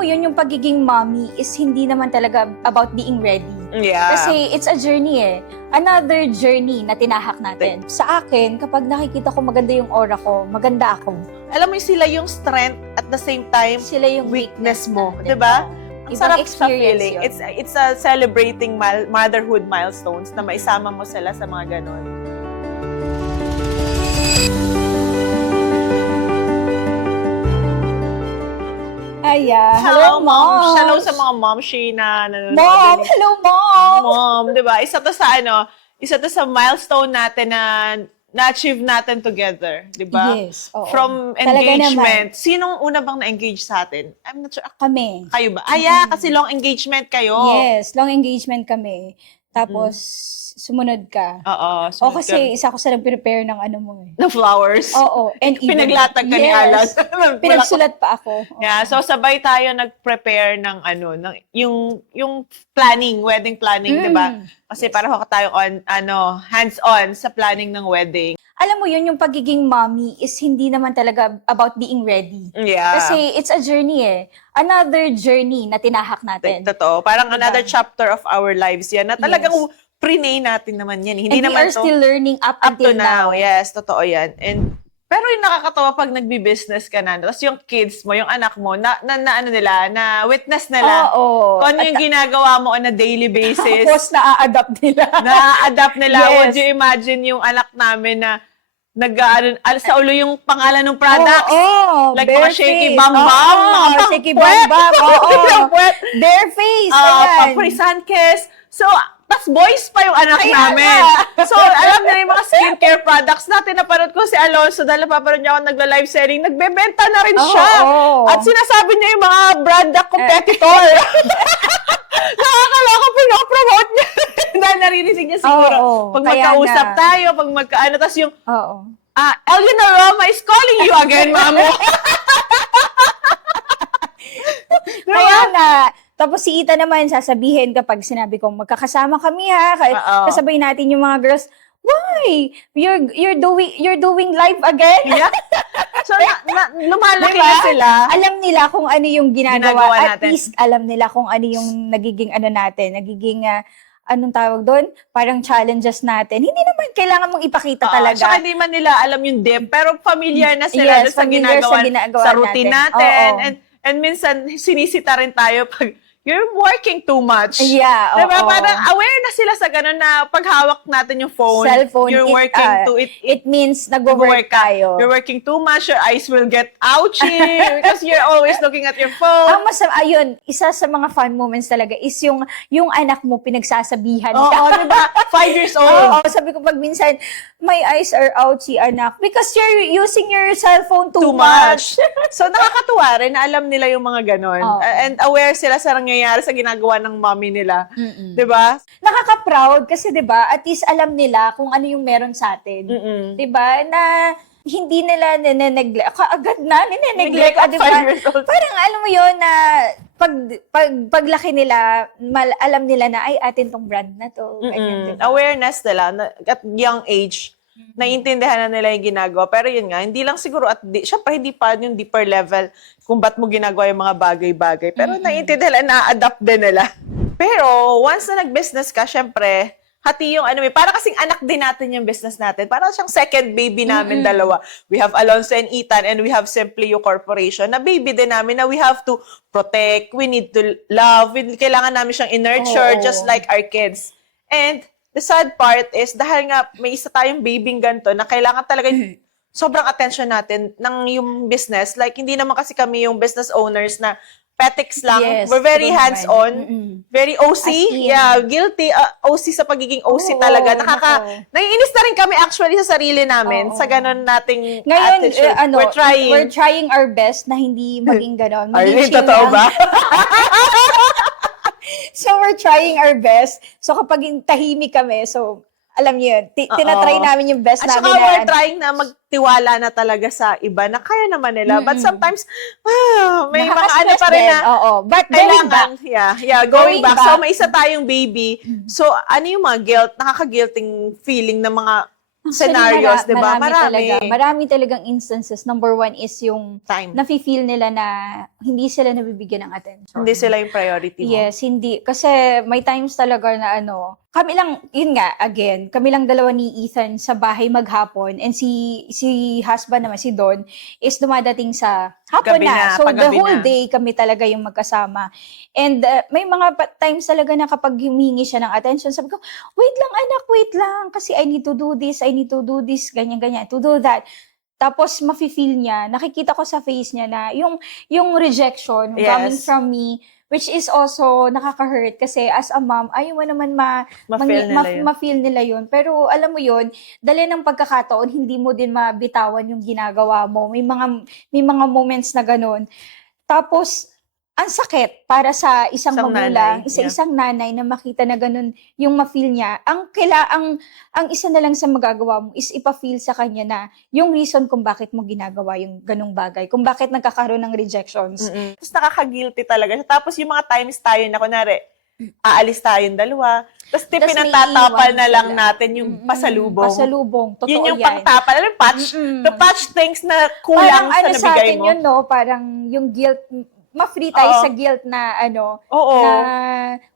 mo yun, yung pagiging mommy is hindi naman talaga about being ready. Yeah. Kasi it's a journey eh. Another journey na tinahak natin. Sa akin, kapag nakikita ko maganda yung aura ko, maganda ako. Alam mo, sila yung strength at the same time, Sila yung weakness mo. natin. Diba? Ang Ibang sarap sa experience feeling. yun. It's a celebrating motherhood milestones na maisama mo sila sa mga ganon. Hello, mom! Hello sa mga momshi na nanonood. Mom! Hello, mom! Mom, di ba? Isa to sa milestone natin na achieve natin together, di ba? Yes, oo. From Talaga engagement. Sinong una bang na-engage sa atin? I'm not sure. Kami. Kayo ba? Yeah, kasi long engagement kayo. Yes, long engagement kami. Tapos, sumunod ka. Oo. O kasi isa ko sa nag-prepare ng ano mo eh. Na flowers. Oo. And even, Pinaglatag ka ni Alan. Pinagsulat pa ako. Oo. Yeah, so sabay tayo nag-prepare ng yung planning, wedding planning, 'di ba? Kasi pareho tayo hands-on sa planning ng wedding. Alam mo yun, yung pagiging mommy is hindi naman talaga about being ready. Yeah. Kasi it's a journey eh. Another journey na tinahak natin. Totoo. Parang Diba? another chapter of our lives yan na talagang pre-nay natin naman yan. Hindi And naman we are still learning up until now. Yes, totoo yan. Pero yung nakakatawa pag nagbi-business ka na, tapos yung kids mo, yung anak mo, na witness nila. Oo. Kung ano yung ginagawa mo on a daily basis. Tapos na-adapt nila. Na-adapt nila. Yes. Would you imagine yung anak namin na sa ulo yung pangalan ng products? Oo. Like bare mga shaky face. bam-bam, Oo, mga shaky pang-puwet. bam-bam. Oo. Puwet. Bare face. Ayan. Paprisan kiss. So, tas boys pa yung anak Kaya namin. nga. So, alam nila yung mga skincare products natin. Napanood ko si Alonso dahil napapanood niya ako nagla-live selling. Nagbebenta na rin siya. Oo. At sinasabi niya yung mga brand na competitor. Nakakaloka pinopromote niya. Dahil naririnig niya siguro. Oo, Pag kaya magkausap na. tayo, pag magkaano, tas yung, Oo. Eleanor Roma is calling you again, mamo. Kaya nga. Tapos si Ita naman sasabihin kapag sinabi kong magkakasama kami ha, Oo. kasabay natin yung mga girls, why? You're doing live again? Yeah. So, lumalaki Diba? na sila. Alam nila kung ano yung ginagawa. Ginagawa At natin. least alam nila kung ano yung nagiging nagiging anong tawag doon? Parang challenges natin. Hindi naman kailangan mong ipakita talaga. Saka hindi man nila alam yung depth, pero familiar na sila Yes, doon sa familiar ginagawa, sa ginagawa sa routine natin. Oo. And minsan, sinisita rin tayo pag you're working too much. Yeah, Diba? oo. Parang aware na sila sa ganun na paghawak natin yung phone, Cellphone, you're it means nagwo-work tayo. You're working too much, your eyes will get ouchy because you're always looking at your phone. Ang masama, ayun, isa sa mga fun moments talaga is yung anak mo pinagsasabihan ka. Oo, diba? 5 years old. Oo, sabi ko pag minsan, my eyes are ouchy, anak. Because you're using your cellphone too much. So, nakakatuwa rin na alam nila yung mga ganon. Oo. And aware sila sa nangyayari sa ginagawa ng mommy nila. Diba? Nakaka-proud kasi 'di ba? At least alam nila kung ano yung meron sa atin. 'Di ba? Na hindi nila nene-neglect. Agad na nene-neglect, Neglect at 'di ba? 5 years old. Parang alam mo 'yon na paglaki nila, alam nila na ay atin tong brand na to. Ganyan, 'di ba? Awareness nila at young age, naiintindihan na nila yung ginagawa. Pero yun nga, hindi lang siguro syempre hindi pa yung deeper level kung ba't mo ginagawa yung mga bagay-bagay. Pero naiintindihan nila, na-adapt din nila. Pero once na nag-business ka, syempre, hati yung para kasing anak din natin yung business natin. Parang siyang second baby namin dalawa. We have Alonso and Ethan and we have Simply You Corporation na baby din namin na we have to protect, we need to love, kailangan namin siyang i-nurture just like our kids. And the sad part is, dahil nga may isa tayong babying ganito na kailangan talaga sobrang attention natin ng yung business. Like, hindi naman kasi kami yung business owners na petics lang. Yes, We're very true hands-on. naman. Very OC. As in. Yeah, guilty. OC sa pagiging OC talaga. Naiinis na rin kami actually sa sarili namin sa ganun nating Ngayon, attitude. we're trying our best na hindi maging ganon. Arlene, Maging chill totoo lang. ba? So, we're trying our best. So, kapag tahimik kami, so, alam niyo yun, tinatry namin yung best At namin saka we're trying na magtiwala na talaga sa iba na kaya naman nila. But sometimes, may mga ano pa rin na Oo. But going kailangan, back, going Going back. So, back. may isa tayong baby. So, ano yung mga nakaka-guilting feeling ng mga scenarios, di ba? Marami talagang instances. Number one is yung Time. nafe-feel nila na hindi sila nabibigyan ng attention. Hindi sila yung priority mo. Yes, hindi. Kasi may times talaga na kami lang, yun nga, again, kami lang dalawa ni Ethan sa bahay maghapon and si husband naman, si Don, is dumadating sa hapon Gabi na, So, the paggabi whole na. day kami talaga yung magkasama. And may mga times talaga na kapag humingi siya ng attention, sabi ko, wait lang anak, wait lang. Kasi I need to do this, ganyan, to do that. Tapos, mafe-feel niya, nakikita ko sa face niya na yung rejection coming from me, which is also nakaka-hurt kasi as a mom, ayaw mo naman ma-feel nila yun. Pero alam mo yun, dali ng pagkakataon, hindi mo din mabitawan yung ginagawa mo. May mga moments na ganun. Tapos, ang sakit para sa isang magulang, isang nanay na makita na ganun yung ma-feel niya. Ang isa na lang sa magagawa mo is ipa-feel sa kanya na yung reason kung bakit mo ginagawa yung ganung bagay, kung bakit nagkakaroon ng rejections. Tapos nakaka-guilty talaga siya. Tapos yung mga times tayo na kunwari, aalis tayong dalawa, tapos pinatatapal na lang natin yung pasalubong. Pasalubong, totoo yun yung yan. pangtapal. Alam, the patch things na kulang parang sa nabigay mo. Yun, parang yung guilt, ma-free tayo sa guilt na na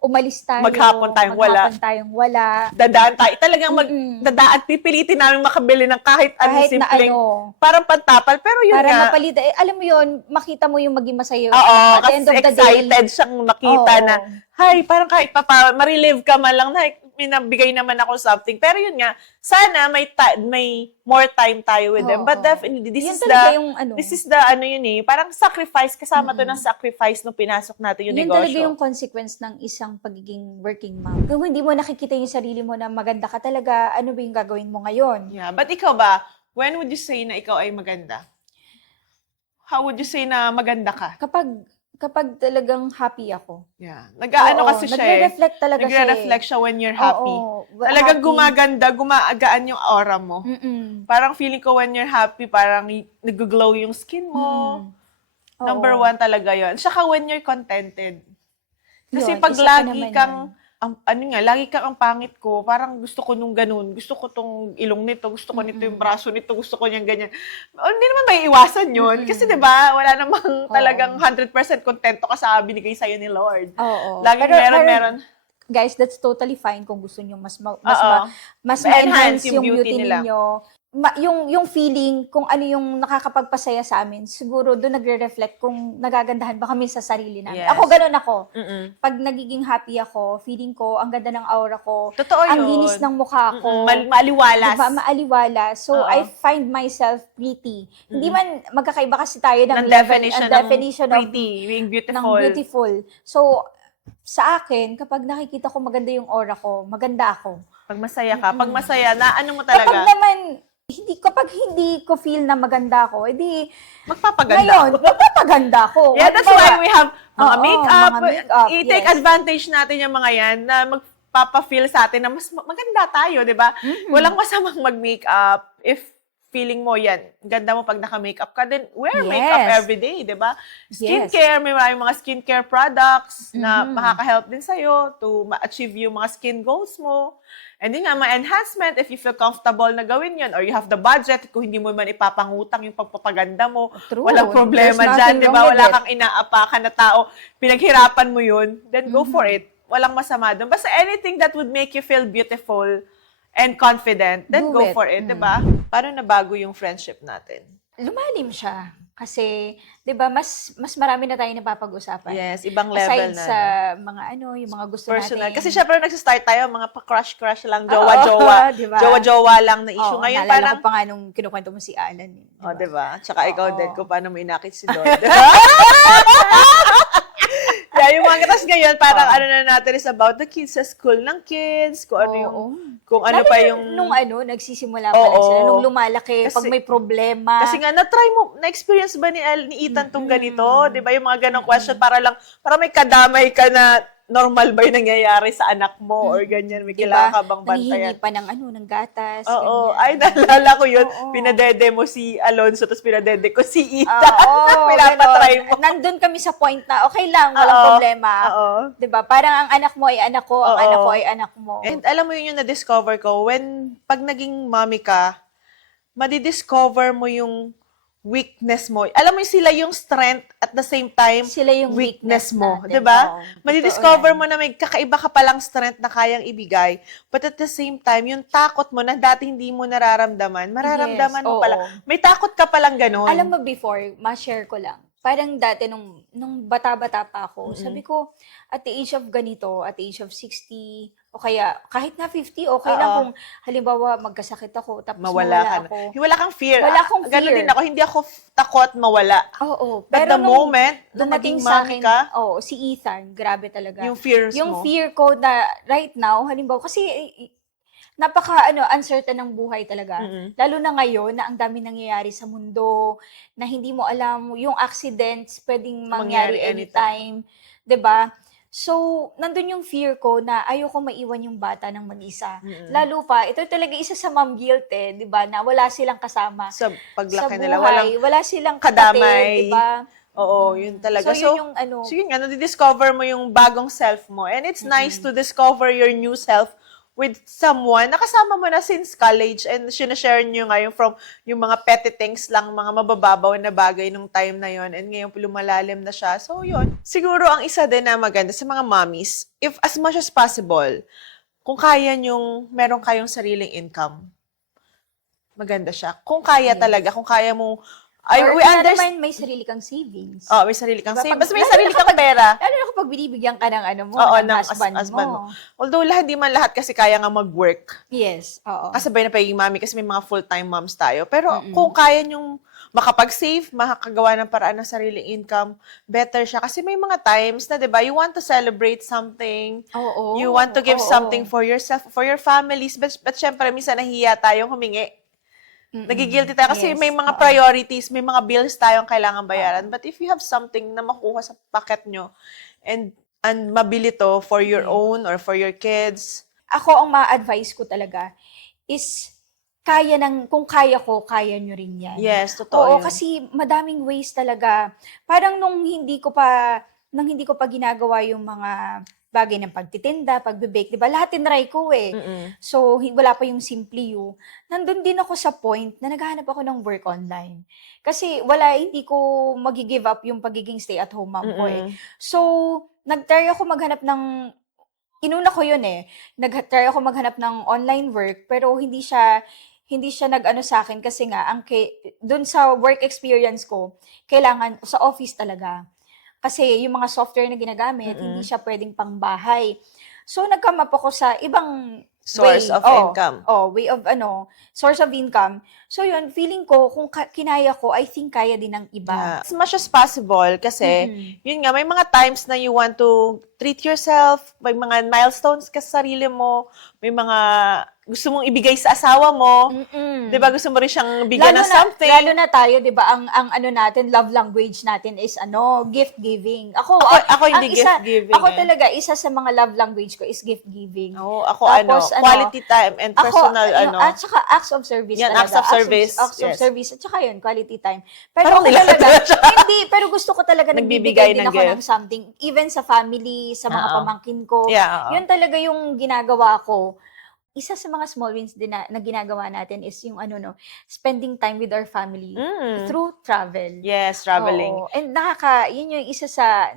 umalis tayo. Maghapon tayong wala. Dadaan tayo. Talagang dadaan, pipilitin namin makabili ng kahit simpleng, parang pantapal. Pero yun para mapalita. Alam mo yun, makita mo yung maging masaya. At the end of the excited day, siyang makita na, parang kahit ma-relieve ka man lang na, minabigay naman ako something. Pero yun nga, sana may more time tayo with them. But definitely, this is the parang sacrifice, kasama to ng sacrifice nung pinasok natin yung negosyo. Yun talaga yung consequence ng isang pagiging working mom. Kung hindi mo nakikita yung sarili mo na maganda ka talaga, ano ba yung gagawin mo ngayon? Yeah, but ikaw ba, when would you say na ikaw ay maganda? How would you say na maganda ka? Kapag talagang happy ako. Yeah. Nag-aano kasi siya nagre-reflect talaga nagre-reflect siya when you're happy. Talagang happy. gumaganda, gumaagaan yung aura mo. Parang feeling ko when you're happy, parang nag-glow yung skin mo. Number one talaga yon. Saka when you're contented. Kasi pag lagi kang, lagi kang ang pangit ko, parang gusto ko nung ganun, gusto ko tong ilong nito, gusto ko nito yung braso nito, gusto ko niyang ganyan. Hindi naman may iwasan yun. Kasi diba, wala namang talagang 100% kontento ka sa binigay sa'yo ni Lord. Lagi meron. Guys, that's totally fine kung gusto niyo mas ma-enhance yung beauty ninyo. Yung feeling, kung ano yung nakakapagpasaya sa amin, siguro doon nagre-reflect kung nagagandahan ba kami sa sarili namin. Yes. Ako, ganun ako. Pag nagiging happy ako, feeling ko, ang ganda ng aura ko. Totoo ang yun. linis ng mukha ko. Maaliwalas. Diba? Maaliwalas. So, I find myself pretty. Hindi man magkakaiba kasi tayo ng definition ng pretty, being beautiful. Ng beautiful. So, sa akin, kapag nakikita ko maganda yung aura ko, maganda ako. Pag masaya ka, pag masaya, na ano mo talaga? Kapag hindi ko feel na maganda ako, edi magpapaganda ako. Yeah, that's why we have mga makeup. I-take yes. advantage natin yung mga yan na magpapa-feel sa atin na mas maganda tayo, di ba? Walang masamang mag-makeup if feeling mo yan, ganda mo pag naka-makeup ka, then wear makeup every day, di ba? Skincare, may maraming mga skincare products na makaka-help din sa'yo to ma-achieve yung mga skin goals mo. And yun nga, mga enhancement, if you feel comfortable na gawin yun, or you have the budget, kung hindi mo man ipapangutang yung pagpapaganda mo, walang problema dyan, di ba? Wala kang inaapakan na tao, pinaghirapan mo yun, then go for it. Walang masama doon. Basta anything that would make you feel beautiful and confident, then go for it, di ba? Paano nabago yung friendship natin? Lumalim siya. Kasi, di ba, mas marami na tayo napapag-usapan. Yes, ibang level aside na. sa mga yung mga gusto personal. natin. Kasi syempre, nagsistart tayo, mga pa-crush-crush lang, jowa-jowa. Diba? Jowa-jowa lang na issue. Ngayon, parang... ko pa nga nung kinukwento mo si Alan. Diba? Diba? Tsaka ikaw din, kung paano mo inakit si Lord. Yeah, yung mga katas ngayon, parang ano na natin is about the kids sa school ng kids, kung ano yung, kung ano pa yung... Nung nagsisimula pa lang sila, nung lumalaki, pag may problema. Kasi nga, na-experience ba ni Ethan tong ganito? Di ba? Yung mga ganong question, para may kadamay ka na normal ba yung nangyayari sa anak mo or ganyan, may Diba? kailangan ka bang bantayan. Nanghihingi pa ng ng gatas, Oo, ganyan. ay naalala ko yun, Oo. pinadede mo si Alonso, tapos pinadede ko si Oo, Ethan. Pinapatry mo. Nandun kami sa point na, okay lang, walang Oo, problema. oo. Diba? Parang ang anak mo ay anak ko, ang Oo. anak ko ay anak mo. And alam mo yun yung na-discover ko, pag naging mommy ka, madidiscover mo yung weakness mo. Alam mo yung sila yung strength at the same time, Sila yung weakness mo. natin. 'Di ba? Oo, Madidiscover totoo mo na may kakaiba ka palang strength na kayang ibigay. But at the same time, yung takot mo na dati hindi mo nararamdaman, mararamdaman Yes, mo oo. pala. May takot ka palang ganun. Alam mo before, ma-share ko lang. Parang dati nung bata-bata pa ako, sabi ko, at the age of ganito, at the age of 60, o kaya kahit na 50, okay lang Oo. kung halimbawa magkasakit ako, tapos mawala ka na. ako. Wala kang fear. Wala akong Ganun fear. din ako. Hindi ako takot mawala. Oo. But Pero the nung moment na dumating naging sa mommy akin, ka, si Ethan, grabe talaga. yung fears Yung mo. fear ko na right now, halimbawa, kasi uncertain ng buhay talaga. Mm-mm. Lalo na ngayon na ang dami nangyayari sa mundo, na hindi mo alam, yung accidents pwedeng mangyari Mangyari anytime, 'di ba? So, nandun yung fear ko na ayoko maiwan yung bata ng mag-isa. Mm-mm. Lalo pa, ito talaga isa sa mom guilt 'di ba, na wala silang kasama Sa sa paglaki buhay, nila, walang wala silang kadamay. kapatid, 'di ba? Oo, yun talaga. So, yun yung So yun nga, nadidiscover mo yung bagong self mo. And it's nice to discover your new self with someone na kasama mo na since college and sinashare nyo nga yung mga petty things lang, mga mabababaw na bagay nung time na yon and ngayon lumalalim na siya. So yun. Siguro ang isa din na maganda sa mga mommies, if as much as possible, kung kaya nyong meron kayong sariling income, maganda siya. Kung kaya Yes. talaga, kung kaya mo, Or we kaya understand. naman may sarili kang savings. Oh, may sarili kang Diba, save. pag- Basta may lalo sarili na kang pera. Lalo na kapag binibigyan ka ng Oo, ng ng husband, husband mo. Although di man lahat kasi kaya nga mag-work. Yes, oo. Kasabay na pagiging mami kasi may mga full-time moms tayo. Pero kung kaya nyong makapag-save, makakagawa ng paraan ng sariling income, better siya. Kasi may mga times na, di ba, you want to celebrate something, Oo. you want to give oo. something for yourself, for your families, but syempre, minsan nahihiya tayong humingi. Nagigilty tayo kasi Yes, may mga oo. priorities, may mga bills tayong kailangan bayaran. But if you have something na makuha sa packet nyo and mabili to for your own or for your kids, Ako, ang ma-advise ko talaga is kung kaya ko, kaya nyo rin yan. yes, totoo Oo, yun. kasi madaming ways talaga. Parang nung hindi ko pa ginagawa yung mga bagay ng pagtitinda, pagbe-bake, 'di ba? Lahat tinry ko eh. Mm-mm. So, wala pa yung Simply You. Nandun din ako sa point na naghahanap ako ng work online. Kasi hindi ko magi-give up yung pagiging stay-at-home mom ko eh. Mm-mm. So, nag-try ako maghanap inuna ko yun eh. Nag-try ako maghanap ng online work, pero hindi siya nag-ano sa akin kasi nga, dun sa work experience ko, kailangan sa office talaga. Kasi yung mga software na ginagamit, hindi siya pwedeng pangbahay. So, nag-come up ako sa ibang Source way. of income. Way of source of income. So, yun, feeling ko, kung kinaya ko, I think kaya din ng iba. Yeah. As much as possible kasi, yun nga, may mga times na you want to treat yourself, may mga milestones ka sa sarili mo, may mga gusto mong ibigay sa asawa mo, di ba gusto mo rin siyang bigyan ng something. Lalo na tayo, di ba, ang natin, love language natin is gift giving. Ako hindi gift giving. Ako talaga, isa sa mga love language ko is gift giving. Oo, ako Tapos, quality time and personal, At saka acts of service Yan, talaga. acts of service. Acts of Yes. service. At saka yun, quality time. Parang Pero ako nila- talaga, hindi, pero gusto ko talaga Nagbibigay nagbibigay din ng ako gift. ng something. Even sa family, sa mga Oo. pamangkin ko. Yeah, oo. Yun talaga yung ginagawa ko. Isa sa mga small wins din na ginagawa natin is yung spending time with our family through travel. Yes, traveling. Oo. And yun yung isa sa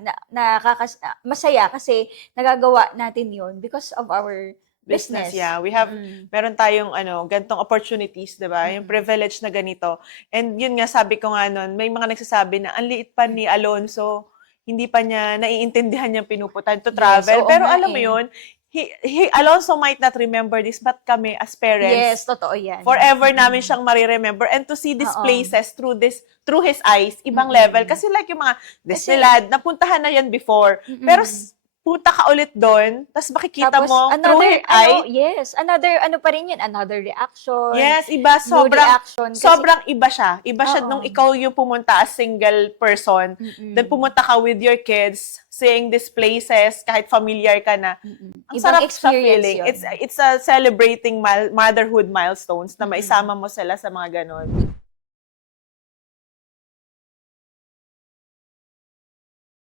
masaya kasi nagagawa natin yun because of our business. Yeah. We have, meron tayong gantong opportunities, di ba? Yung privilege na ganito. And yun nga, sabi ko nga nun, may mga nagsasabi na, ang liit pa ni Alonso, hindi pa niya naiintindihan niyang pinupuntahan to travel. oo Pero nga alam mo yun, Alonso might not remember this, but kami as parents, Yes, totoo yan. forever namin siyang mariremember and to see these Oo. places through his eyes, ibang level. Kasi like yung mga Disneyland, napuntahan na yan before. Pero punta ka ulit doon, tapos makikita Tapos, mo through another, her eye. yes, ano pa rin yun, another reaction. Yes, iba. New reaction. Kasi, Sobrang iba siya. Iba siya Oo. nung ikaw yung pumunta as single person. Then pumunta ka with your kids, seeing these places, kahit familiar ka na. Ang Ibang sarap sa experience feeling. yun. It's a celebrating motherhood milestones na maisama mo sila sa mga ganon.